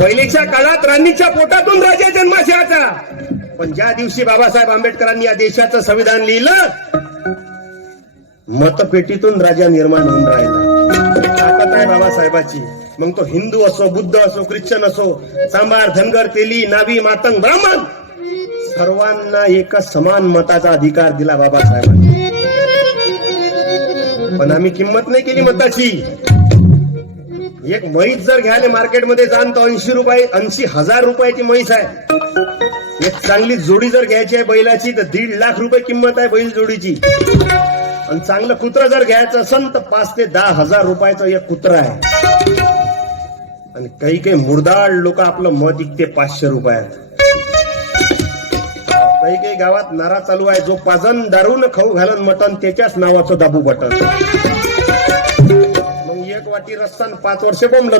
पहिलीच्या काळात राणीच्या पोटातून राजा जन्माशयाचा, पण ज्या दिवशी बाबासाहेब आंबेडकरांनी या देशाचं संविधान लिहिलं, मतपेटीतून राजा निर्माण होऊन राहिला. ताकद आहे बाबासाहेबाची. मग तो हिंदू असो, बुद्ध असो, ख्रिश्चन असो, चांभार, धनगर, तेली, नाभी, मातंग, ब्राह्मण, सर्वांना एक समान मताचा अधिकार दिला बाबासाहेबांनी. पण आम्ही किंमत नाही केली मताची. एक म्हैस जर घ्यायला मार्केटमध्ये जाण तर 80,000 रुपयाची म्हैस आहे. एक चांगली जोडी जर घ्यायची आहे बैलाची तर 1.5 लाख रुपये किंमत आहे बैल जोडीची. आणि चांगलं कुत्र जर घ्यायचं असेल तर 5 ते 10 हजार रुपयाचं एक कुत्र आहे. आणि काही मुर्दाड लोक आपलं मत विकते 500 रुपयात. काही गावात नारा चालू आहे, जो पाजन दारून खाऊ घालन मटन त्याच्याच नावाचं दाबू बटन. मग एक वाटी रस्ता 5 वर्ष बोंबलं.